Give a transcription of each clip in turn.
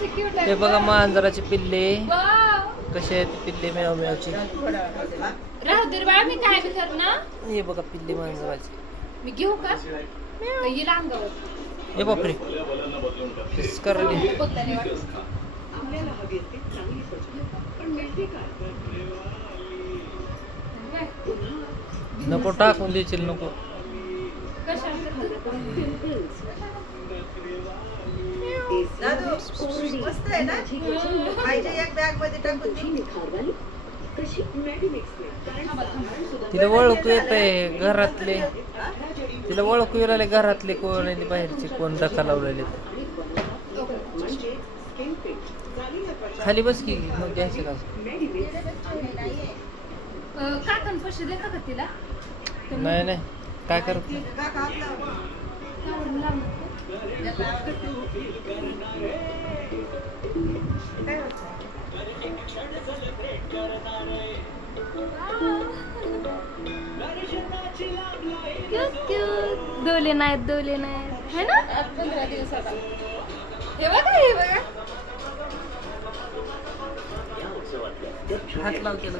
हे बघा मांजराचे पिल्ले. कसे आहेत पिल्ले मेव मेवचे मी काय कर ना हे बघा पिल्ले मांजराचे. मी घेऊ का? का येईल अंगावर हे बापरे. किस करले. बघताना वाटतं. काय? नको टाकून देशील नको. दादू मस्त आहे ना? आईच्या एक बॅगमध्ये टाकून दी. तिला ओळखू येत आहे घरातले. तिला ओळखू येऊ राहिले घरातले कोण आणि बाहेरचे कोण डका लावलेले. खाली बस की मग घ्यायचं का? अं, काकण पैसे देता का तिला? नाही नाही. काय करत? दोले नाहीत दोले नाहीत है ना? पंधरा दिवसाचा हे बघा हे बघा. हात लाव त्याला.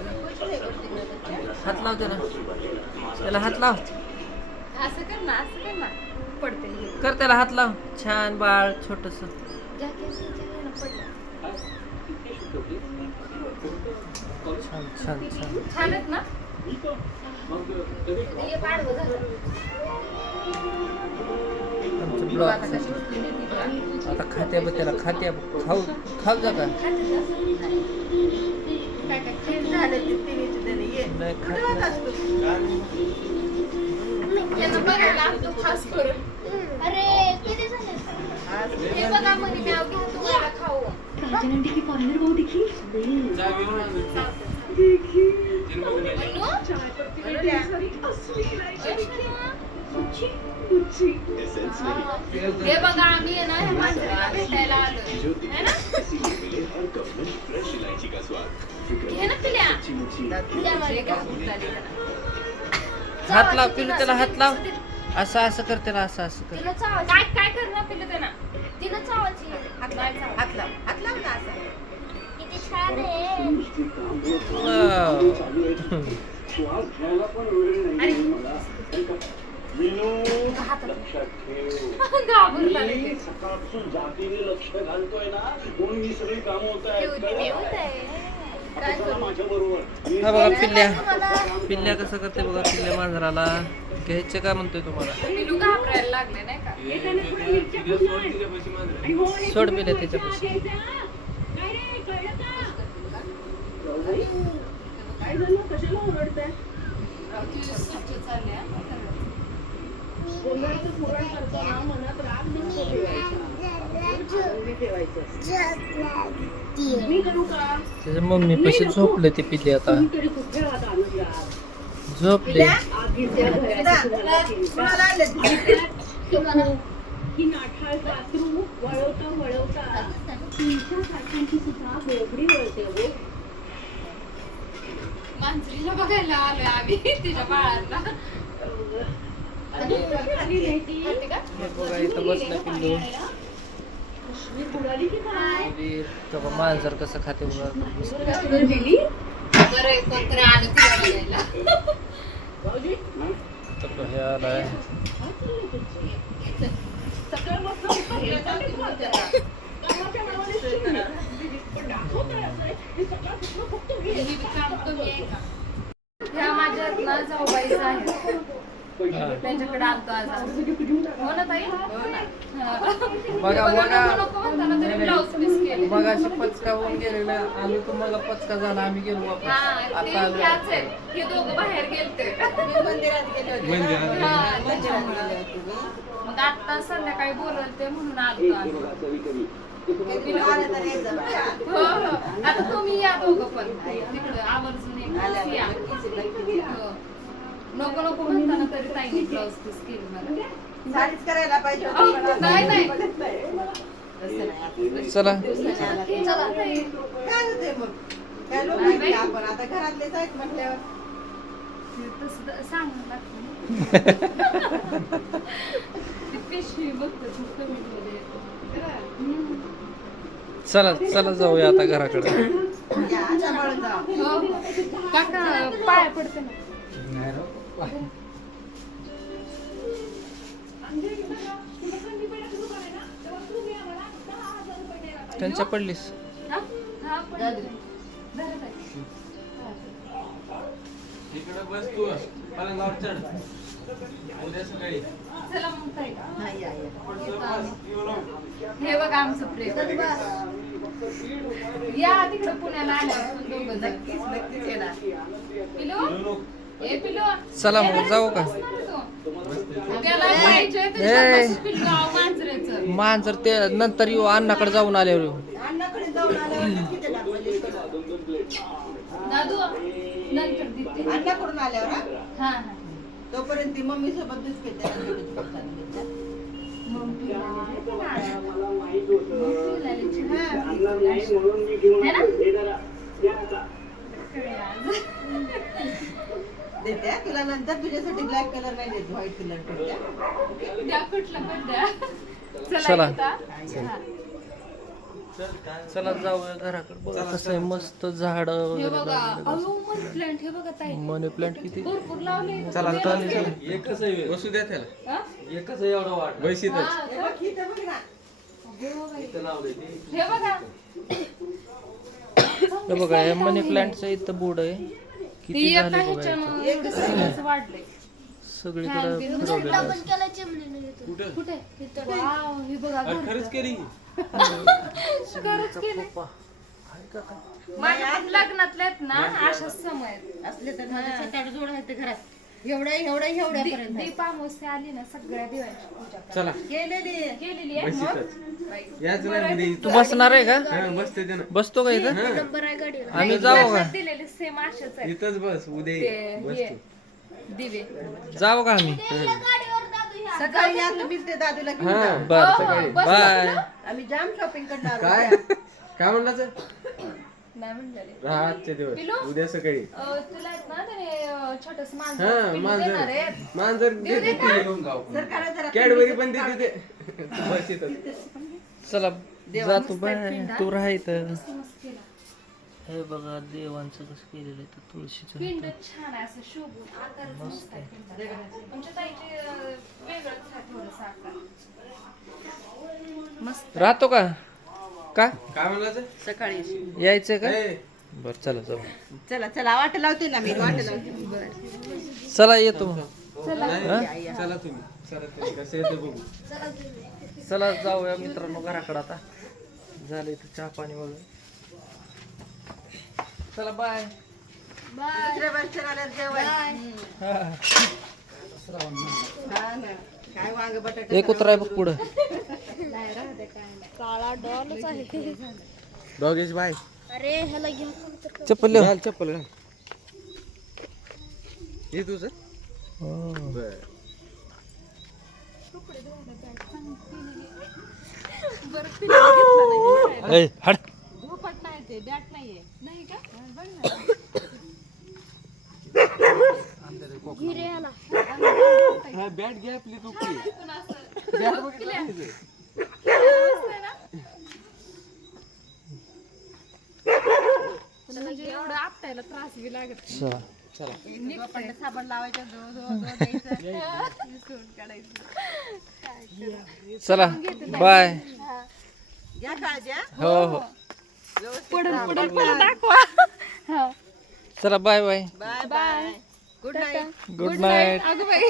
हात लाव त्याला. त्याला हात लाव. असं कर ना असं कर ना. पडते हे. कर त्याला हात लाव. छान बाळ छोटस. छान छान छान. ना? आता खात्या बघ त्याला खात्या खाऊ खाऊ जा का. नाही खात करून. हे बघा म्हणे तुम्हाला खाऊ. की पार्लर दिखी. हे बघा आम्ही आहे ना ह्या मांजरीला भेटायला आलो है ना? घे ना पिल्या. पिल्यामध्ये घ्या भुताली जरा. हात लाव पिलू त्याला हात लाव असं असं कर त्याला असं असं कर तिला चावायची. काय काय करणार पिलं त्याला तिला चावायची हात नाही लाव चावायची. हात लाव हात लाव ना असं किती छान आहे वाव. घाबरला लगेच. सकाळपासून जातीने लक्ष घालतोय ना म्हणून ही सगळी कामं होत आहेत? माझ्या बरोबर हा बघा पिल्ल्या पिल्ल्या कसं करते बघा पिल्ल्या मांजराला. घ्यायचे का म्हणतोय तुम्हाला? पिलू घाबरायला लागले नाही का? सोड त्याच्यापाशी पुराण करताना मनात राग त्याच्या मम्मी पशी झोपले ते पिल्ले आता. झोपले. वळवता वळवता तुमच्या सारख्यांची सुद्धा बोबडी वळते हो मांजरीला बघायला आलोय आम्ही तिच्या बाळांना? हे बघा इथं बसलं पिल्लू मी कुणाली की काय वीर, तो बघा मांजर कसं खाते दिली बरं आहे, त्यांच्याकडे आलतो आज. हो ना ताई? हा. बघा हे बघा. मग अशी पचका होऊन गेलेला. आम्ही तुम्हाला पचका झाला आम्ही गेलो वापस. हा ते आता आलो. हे दोघं बाहेर गेलते. मंदिरात गेले. हा. मग आता संध्याकाळी म्हणून आज. कधी. पण आलं? हो हो. आता तुम्ही या दोघं पण. तिकडं आवर्जून एक दिवस या हो. नको नको म्हणताना तरी ताईने ब्लाऊज पीस केली मला साडीच करायला पाहिजे अहो, होती पण नाही नाही तसं नाही. चला चला ताई. काय होते मग काय लोक माहिती आपण आता घरातलेच आहेत म्हटल्यावर तसं द- सांगावं लागतं ना. ती पिशवी बघते तू कमी मध्ये येते. हम्म. चला चला जाऊया आता घराकडे या सांभाळून जा हो काका पाय पडते ना त्यांच्या पडलीस पडते. बरं, बरं. इकडे बस तू पलंगावर चढ उद्या सकाळी चला मग ताई. हा, या, या. हे बघा आमचं प्रेम या तिकडे पुण्याला दोघं जण. नक्कीच नक्कीच येणार चला मग जाऊ का. मांजर ते नंतर येऊ अण्णाकडे जाऊन आल्यावर येऊ. आल्यावर म्हणजे अण्णाकडून हा? हा? हा. तोपर्यंत ती मम्मी सोबत बिस्किट है. ना? देते हा. तुला नंतर तुझ्यासाठी ब्लॅक कलर नाही देत व्हाईट कलर द्या कुठलं पण द्या. चला. चला? हा. जाऊया घराकडे बघा कसं आहे. मस्त झाड हे वगैरे बघा. मनी प्लांट हे बघा ताई. मनी प्लांट किती? भरपूर लावले. चला एकच आहे. बसू द्या त्याला. हा? एकच आहे एवढं वाट बस हा, हे बघ, इथं बघ ना. हो. हे बघा. हे बघा हे मनी प्लांटचं इथं बोर्ड आहे. किती एका झाले वाढलंय. सगळीकडे फिरवलेलं आहे. कुठं? कुठे? वाव, हे बघा अरे खरंच केली. खरंच केलंय. माझ्या पण लग्नातले आहेत ना अशाच समय आहेत. असले तर माझे सात आठ जोड आहेत ते घरात. एवढ्या एवढ्या एवढ्यापर्यंत आली ना सगळ्या पूजा. चला. गेलेली केलेली आहे. मग? याच तू बसणार आहे का? हा, बसते ते ना. बसतो का इथं? हा, आम्ही जाऊ का? दिलेले सेम अशाच इथंच बस उद्या ते ये. बस तू. दिवे. जाऊ का आम्ही? सकाळी या तुम्हीच ते दादूला घेऊन हा बर बस बाय. आम्ही जाम शॉपिंग करणार काय? काय म्हणला नाही म्हणलेले आजचे दिवस. पिलू? उद्या सकाळी. अं, तुला आहेत ना त्याने छोटस हा मांजर. पिल्लू देणार मांजर देऊ देते? घेऊन जरा कॅडबरी पण देते ते. बस इथंच चला जातो बाय? तू मस्त केला. हे बघा देवांचं कसं केलेलं आहे तर तुळशीचं पिंड छान आहे असं शोभून आकार मस्त आहे. पिंडाचा. आमच्या ताईचे अं, वेगळंच आहे थोडंसं आकार. मस्त राहतो का? का? काय सकाळी. यायचं का? बर चला जाऊ. चला चला वाट लावते ना मी वाट लावते. चला येतो मग. नाही, चला तुम्ही चला तुम्ही कसं येतं बघू. चला जाऊया मित्रांनो घराकडे आता. झालं इथं चहा पाणी वगैरे. चला बाय. दुसऱ्या वर्षाला आल्यावर जेवण हा. ना काय वांग बटाटा एक उतर आहे बघ पुढं. डॉगेश बाय. चप्पल लिह. घाल चप्पल घाल हे तुझं? बर. ए, हट. हा बॅट आपली तू की. बॅट बघितलं नाही ते? म्हणजे त्रास बी लागत चला. साबण लावायचं जवळ जवळ द्यायचं विसरून काढायचं. चला. बाय. घ्या काळजी हा. हो. हो दाखवा. चला bye bye. Bye bye. Good night good night अगं बाई.